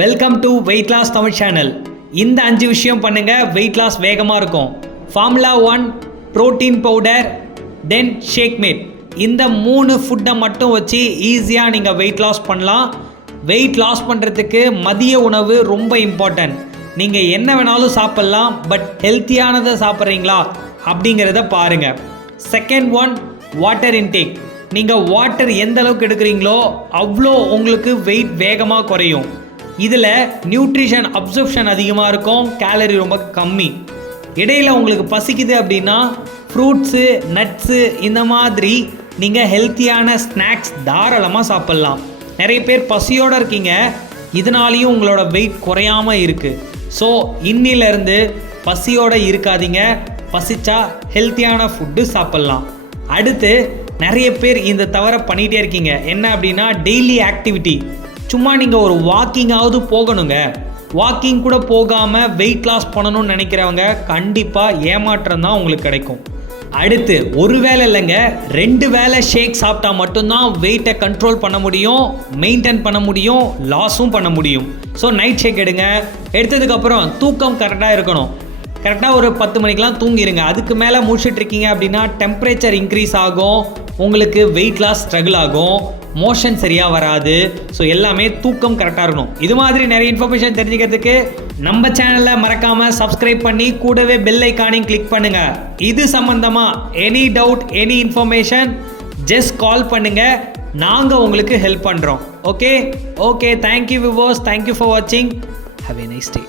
Welcome to weight loss Tamil channel. இந்த 5 விஷயம் பண்ணுங்க, வெயிட் லாஸ் வேகமாக இருக்கும். Formula 1 protein powder, then shake made. இந்த 3 ஃபுட்டை மட்டும் வச்சு ஈஸியாக நீங்கள் வெயிட் லாஸ் பண்ணலாம். வெயிட் லாஸ் பண்ணுறதுக்கு மதிய உணவு ரொம்ப இம்பார்ட்டன்ட். நீங்கள் என்ன வேணாலும் சாப்பிட்லாம், பட் ஹெல்த்தியானதை சாப்பிட்றீங்களா அப்படிங்கிறத பாருங்கள். Second one water intake. நீங்கள் வாட்டர் எந்த அளவுக்கு எடுக்கிறீங்களோ அவ்வளோ உங்களுக்கு வெயிட் வேகமாக குறையும். இதில் நியூட்ரிஷன் அப்சர்ப்ஷன் அதிகமாக இருக்கும், கேலரி ரொம்ப கம்மி. இடையில் உங்களுக்கு பசிக்குது அப்படின்னா ஃப்ரூட்ஸு, நட்ஸு இந்த மாதிரி நீங்கள் ஹெல்த்தியான ஸ்நாக்ஸ் தாராளமாக சாப்பிட்லாம். நிறைய பேர் பசியோடு இருக்கீங்க, இதனாலேயும் உங்களோட வெயிட் குறையாமல் இருக்குது. ஸோ இன்னிலேருந்து பசியோடு இருக்காதீங்க, பசிச்சா ஹெல்த்தியான ஃபுட்டு சாப்பிட்லாம். அடுத்து நிறைய பேர் இந்த தவறை பண்ணிகிட்டே இருக்கீங்க. என்ன அப்படின்னா டெய்லி ஆக்டிவிட்டி. சும்மா நீங்கள் ஒரு வாக்கிங்காவது போகணுங்க. வாக்கிங் கூட போகாமல் வெயிட் லாஸ் பண்ணணும்னு நினைக்கிறவங்க கண்டிப்பாக ஏமாற்றம் தான் உங்களுக்கு கிடைக்கும். அடுத்து ஒரு வேளை இல்லைங்க, 2 வேளை ஷேக் சாப்பிட்டா மட்டும்தான் வெயிட்டை கண்ட்ரோல் பண்ண முடியும், மெயின்டைன் பண்ண முடியும், லாஸும் பண்ண முடியும். ஸோ நைட் ஷேக் எடுங்க. எடுத்ததுக்கப்புறம் தூக்கம் கரெக்டாக இருக்கணும். கரெக்டாக ஒரு 10 மணிக்கெலாம் தூங்கிடுங்க. அதுக்கு மேலே முடிச்சிட்ருக்கீங்க அப்படின்னா டெம்பரேச்சர் இன்க்ரீஸ் ஆகும், உங்களுக்கு வெயிட் லாஸ் ஸ்ட்ரகிள் ஆகும், மோஷன் சரியாக வராது. ஸோ எல்லாமே தூக்கம் கரெக்டாக இருக்கணும். இது மாதிரி நிறைய இன்ஃபர்மேஷன் தெரிஞ்சுக்கிறதுக்கு நம்ம சேனலில் மறக்காமல் சப்ஸ்கிரைப் பண்ணி கூடவே பெல் ஐக்கானையும் கிளிக் பண்ணுங்கள். இது சம்மந்தமாக any doubt, any information just call பண்ணுங்கள், நாங்கள் உங்களுக்கு ஹெல்ப் பண்ணுறோம். Okay, thank you viewers, thank you for வாட்சிங். Have a nice day.